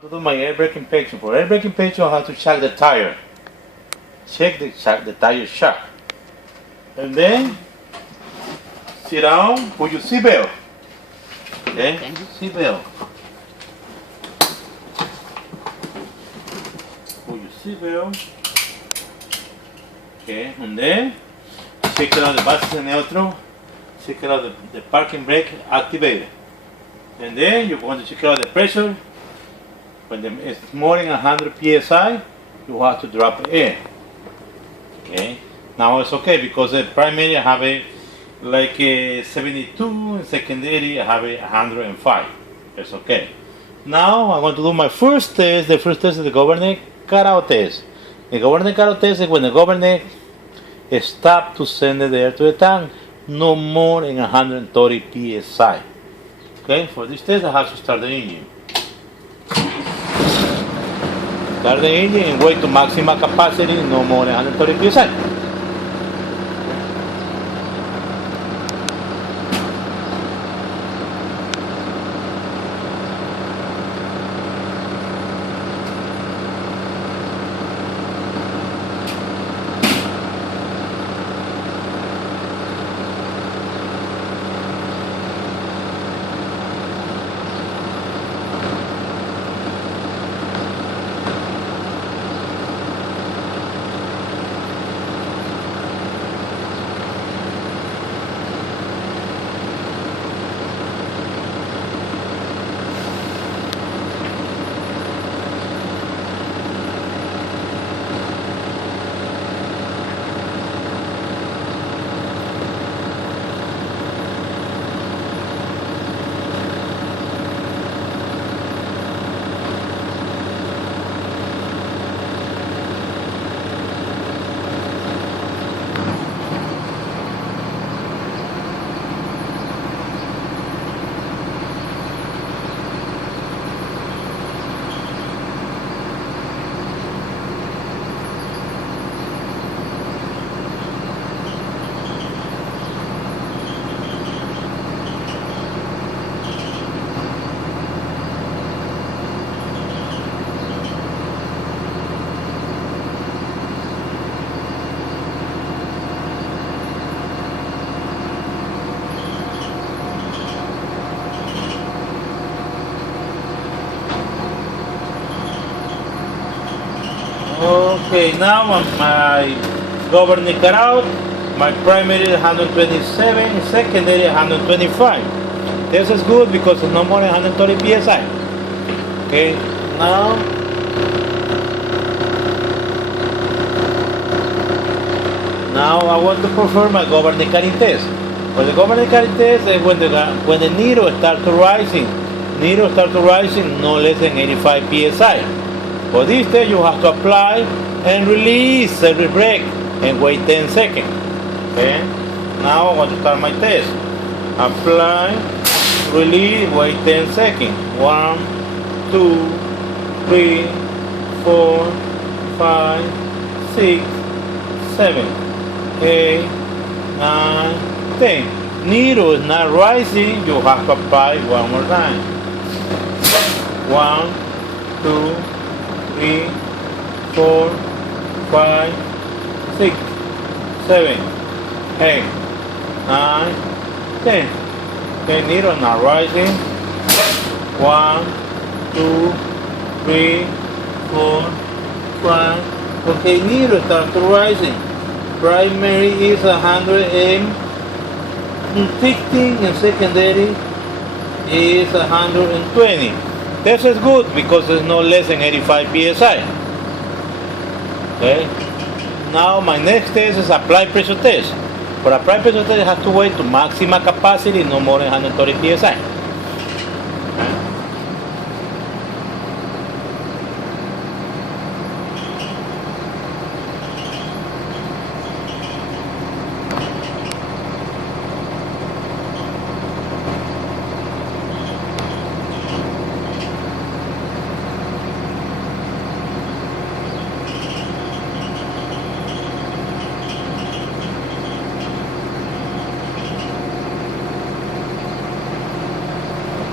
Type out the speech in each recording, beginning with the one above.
To do my air braking inspection. For air braking inspection, I have to check the tire. Check the tire shock. And then sit down, put your seatbelt. Okay? Seatbelt. Put your seatbelt. Okay, and then check out the buses in neutral. Check out the parking brake activated. And then you're going to check out the pressure. When it's more than 100 psi, you have to drop it in. Okay. Now it's okay because the primary I have a 72, and secondary I have a 105. It's okay. Now I want to do my first test. The first test is the governor cutout test. The governor cutout test is when the governor stops to send the air to the tank, no more than 130 psi. Okay. For this test, I have to start the engine. Start the engine and wait to maximum capacity, no more than 130 psi. Okay, now my governor cut out, my primary is 127, secondary 125. This is good because it's no more than 130 psi. Okay, now I want to perform my governor cutting test. For the governor cutting test is when the needle starts rising. Needle starts rising no less than 85 psi. For this test, you have to apply and release every brake and wait 10 seconds. Okay? Now I want to start my test. Apply, release, wait 10 seconds. 1, 2, 3, 4, 5, 6, 7, 8, 9, 10. Needle is not rising, you have to apply one more time. 1, 2, 3, 4, 5, 6, 7, 8, 9, 10. Okay, needle not rising. 1, 2, 3, 4, 5. Okay, needle start rising. Primary is 115 and secondary is 120. This is good because it's no less than 85 psi. Okay. Now my next test is applied pressure test. For applied pressure test, I have to wait to maximum capacity, no more than 130 psi.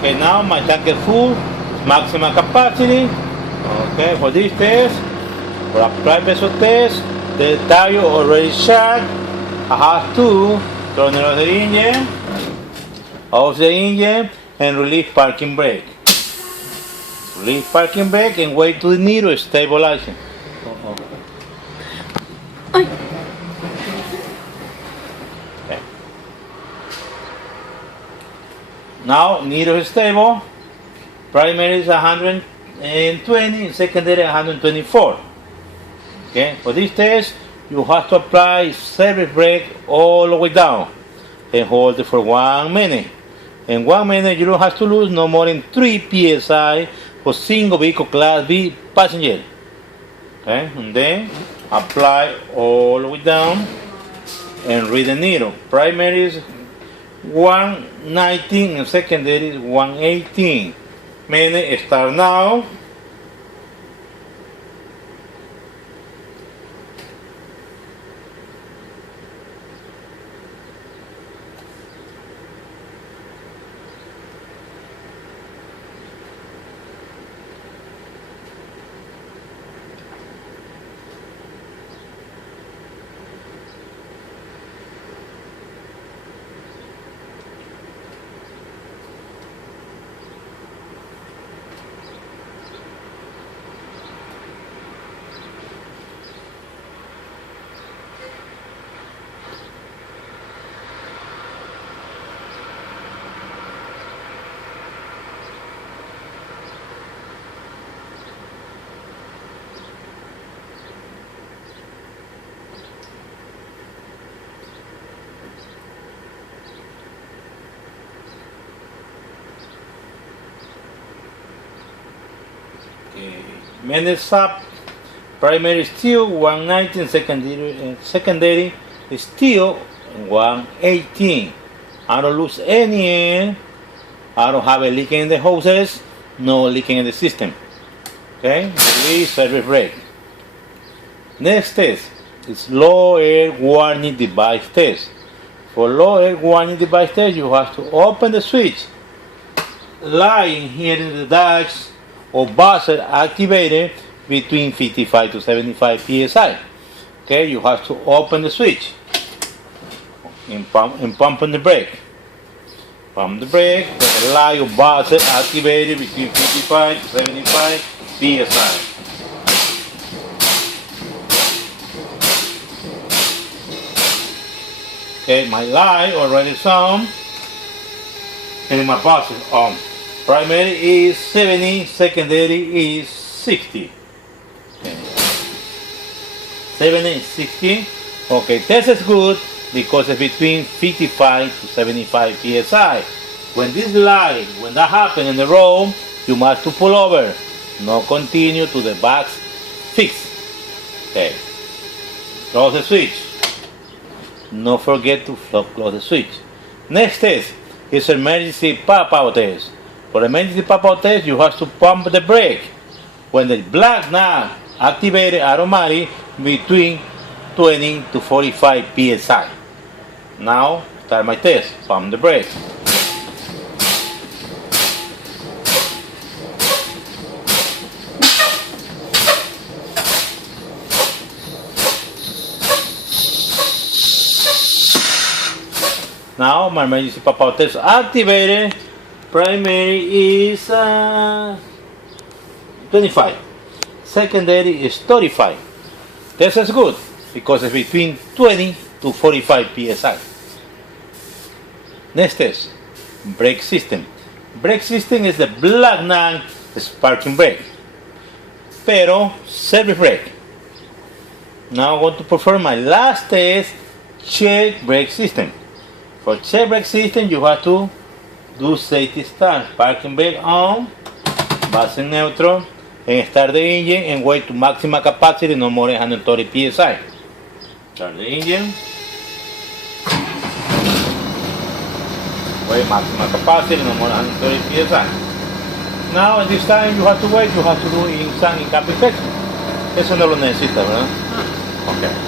Okay, now my tank is full. maximum capacity. Okay, for this test, for apply pressure test, the tire already charged. I have to turn off the engine, and release parking brake. Release parking brake and wait to the needle stabilizing. Okay. Now needle is stable. Primary is 120, secondary 124. Okay, for this test, you have to apply service brake all the way down and hold it for 1 minute. In 1 minute, you don't have to lose no more than 3 psi for single vehicle class B passenger. Okay, and then apply all the way down and read the needle. Primary is 119 and secondary is 118. Minute start now. Minutes up. Primary is still 119, secondary is still 118. I don't lose any air. I don't have a leaking in the hoses, no leaking in the system. Okay, release service brake. Next test is low air warning device test. For low air warning device test, you have to open the switch, lying here in the dash or buzzer activated between 55 to 75 psi. Okay, you have to open the switch and pump on the brake. Pump the brake, the light or buzzer activated between 55 to 75 psi. Okay, my light already is on and my buzzer on. Primary is 70, secondary is 60. Okay. 70 and 60. Okay, this is good because it's between 55 to 75 psi. When this light, when that happens in the road, you must to pull over. No continue to the box fix. Okay. Close the switch. No forget to close the switch. Next test is emergency pop-out test. For emergency pop-out test, you have to pump the brake. When the black knob activated automatically between 20 to 45 psi. Now start my test. Pump the brake. Now my emergency pop-out test activated. Primary is 25. Secondary is 35. This is good because it's between 20 to 45 psi. Next test, brake system. Brake system is the black knob parking brake, pero service brake. Now I want to perform my last test, check brake system. For check brake system, you have to do safety start, parking brake on, base neutral, and start the engine and wait to maximum capacity, no more than 130 psi. Start the engine, wait maximum capacity, no more than 130 psi. Now at this time you have to wait, you have to do instant cap inspection. Eso no lo necesita, ¿verdad? Okay.